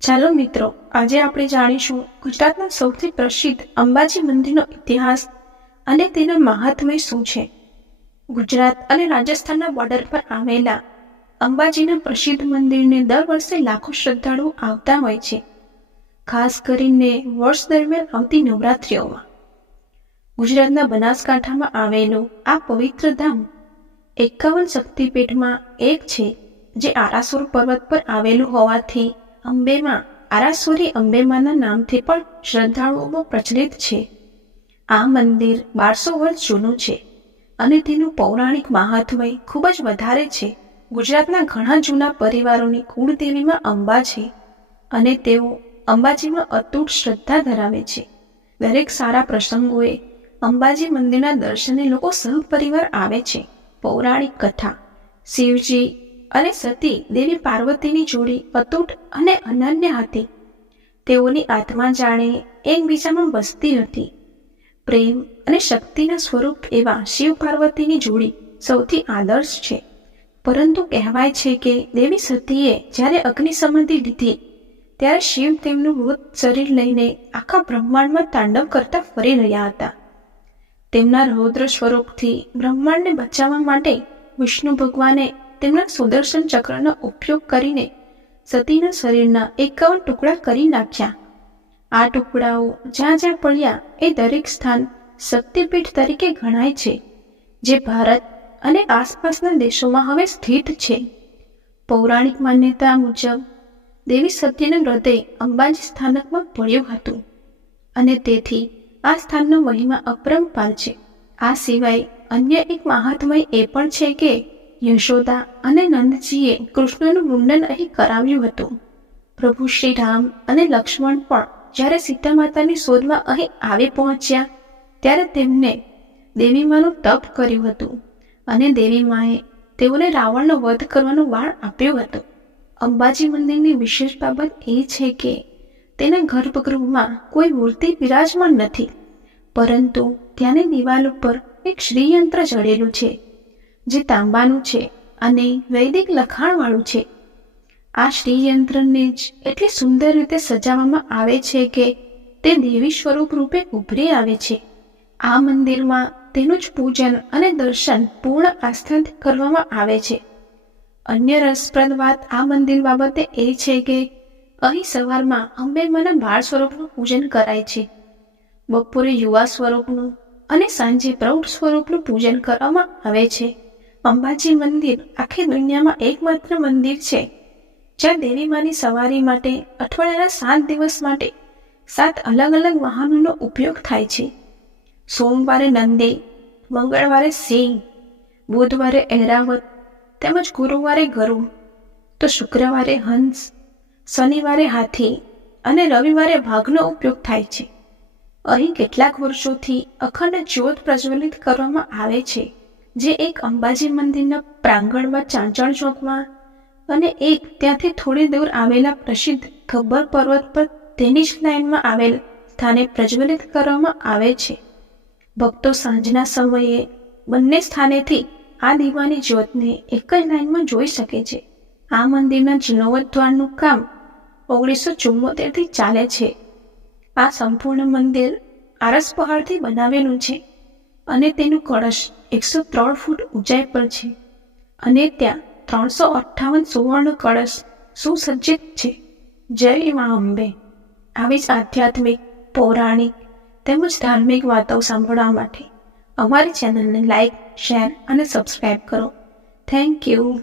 ચાલો મિત્રો, આજે આપણે જાણીશું ગુજરાતના સૌથી પ્રસિદ્ધ અંબાજી મંદિરનો ઇતિહાસ અને તેના મહાત્મય શું છે. ગુજરાત અને રાજસ્થાનના બોર્ડર પર આવેલા અંબાજીના પ્રસિદ્ધ મંદિરને દર વર્ષે લાખો શ્રદ્ધાળુઓ આવતા હોય છે, ખાસ કરીને વર્ષ દરમિયાન આવતી નવરાત્રિઓમાં. ગુજરાતના બનાસકાંઠામાં આવેલું આ પવિત્ર ધામ એકાવન શક્તિપીઠમાં એક છે, જે આરાસુર પર્વત પર આવેલું હોવાથી અંબેમાં, આરાસુરી અંબેમાના નામથી પણ શ્રદ્ધાળુઓમાં પ્રચલિત છે. આ મંદિર બારસો વર્ષ જૂનું છે અને તેનું પૌરાણિક મહાત્મય ખૂબ જ વધારે છે. ગુજરાતના ઘણા જૂના પરિવારોની કુળદેવીમાં અંબા છે અને તેઓ અંબાજીમાં અતૂટ શ્રદ્ધા ધરાવે છે. દરેક સારા પ્રસંગોએ અંબાજી મંદિરના દર્શને લોકો સહપરિવાર આવે છે. પૌરાણિક કથા, શિવજી અને સતી દેવી પાર્વતીની જોડી અતૂટ અને અનન્ય હતી. તેઓની આત્મા જાણે એકબીજામાં બસતી હતી. પ્રેમ અને શક્તિના સ્વરૂપ એવા શિવ પાર્વતીની જોડી સૌથી આદર્શ છે. પરંતુ કહેવાય છે કે દેવી સતીએ જ્યારે અગ્નિ સમાધિ લીધી, ત્યારે શિવ તેમનું મૃત શરીર લઈને આખા બ્રહ્માંડમાં તાંડવ કરતા ફરી રહ્યા હતા. તેમના રૌદ્ર સ્વરૂપથી બ્રહ્માંડને બચાવવા માટે વિષ્ણુ ભગવાને તેમના સુદર્શન ચક્રનો ઉપયોગ કરીને સતીના શરીરના એકાવન ટુકડા કરી નાખ્યા. આ ટુકડાઓ જ્યાં જ્યાં પડ્યા એ દરેક સ્થાન શક્તિપીઠ તરીકે ગણાય છે, જે ભારત અને આસપાસના દેશોમાં હવે સ્થિત છે. પૌરાણિક માન્યતા મુજબ, દેવી સત્યનું હૃદય અંબાજી સ્થાનકમાં પડ્યું હતું અને તેથી આ સ્થાનનો મહિમા અપરંપાર છે. આ સિવાય અન્ય એક મહાત્મય એ પણ છે કે યશોદા અને નંદજીએ કૃષ્ણનું મુંડન અહીં કરાવ્યું હતું. પ્રભુ શ્રી રામ અને લક્ષ્મણ પણ જ્યારે સીતા માતાની શોધમાં અહીં આવી પહોંચ્યા, ત્યારે તેમને દેવી માનું તપ કર્યું હતું અને દેવી માએ તેઓને રાવણનો વધ કરવાનો વાળ આપ્યો હતો. અંબાજી મંદિરની વિશેષ બાબત એ છે કે તેના ગર્ભગૃહમાં કોઈ મૂર્તિ બિરાજમાન નથી, પરંતુ ત્યાંની દિવાલ ઉપર એક શ્રીયંત્ર જડેલું છે. જે તાંબાનું છે અને વૈદિક લખાણવાળું છે. આ શ્રીયંત્રને જ એટલી સુંદર રીતે સજાવવામાં આવે છે કે તે દેવી સ્વરૂપ રૂપે ઉભરી આવે છે. આ મંદિરમાં તેનું જ પૂજન અને દર્શન પૂર્ણ આસ્થાથી કરવામાં આવે છે. અન્ય રસપ્રદ વાત આ મંદિર બાબતે એ છે કે અહીં સવારમાં અંબેમાના બાળ સ્વરૂપનું પૂજન કરાય છે. બપોરે યુવા સ્વરૂપનું અને સાંજે પ્રૌઢ સ્વરૂપનું પૂજન કરવામાં આવે છે. અંબાજી મંદિર આખી દુનિયામાં એકમાત્ર મંદિર છે. જ્યાં દેવી માની સવારી માટે અઠવાડિયાના સાત દિવસ માટે સાત અલગ અલગ વાહનોનો ઉપયોગ થાય છે. સોમવારે નંદી, મંગળવારે સિંહ, બુધવારે એરાવત તેમજ ગુરુવારે ગરુ, તો શુક્રવારે હંસ, શનિવારે હાથી અને રવિવારે ભાગનો ઉપયોગ થાય છે. અહીં કેટલાક વર્ષોથી અખંડ જ્યોત પ્રજ્વલિત કરવામાં આવે છે. જે એક અંબાજી મંદિરના પ્રાંગણમાં ચાંચણ ચોકમાં અને એક ત્યાંથી થોડી દૂર આવેલા પ્રસિદ્ધ ગબ્બર પર્વત પર તેની જ લાઇનમાં આવેલ સ્થાને પ્રજ્વલિત કરવામાં આવે છે. ભક્તો સાંજના સમયે બંને સ્થાનેથી આ દીવાની જ્યોતને એક જ લાઇનમાં જોઈ શકે છે. આ મંદિરના જીર્ણોદ્ધારનું કામ ઓગણીસો ચુમ્મોતેરથી ચાલે છે. આ સંપૂર્ણ મંદિર આરસ પહાડથી બનાવેલું છે. અને તેનું કળશ એકસો ત્રણ ફૂટ ઊંચાઈ પર છે. અને ત્યાં ત્રણસો અઠ્ઠાવન સુવર્ણ કળશ સુસજ્જિત છે. જય મા અંબે. આવી જ આધ્યાત્મિક, પૌરાણિક તેમજ ધાર્મિક વાતો સાંભળવા માટે અમારી ચેનલને લાઇક શેર અને સબસ્ક્રાઈબ કરો. Thank you.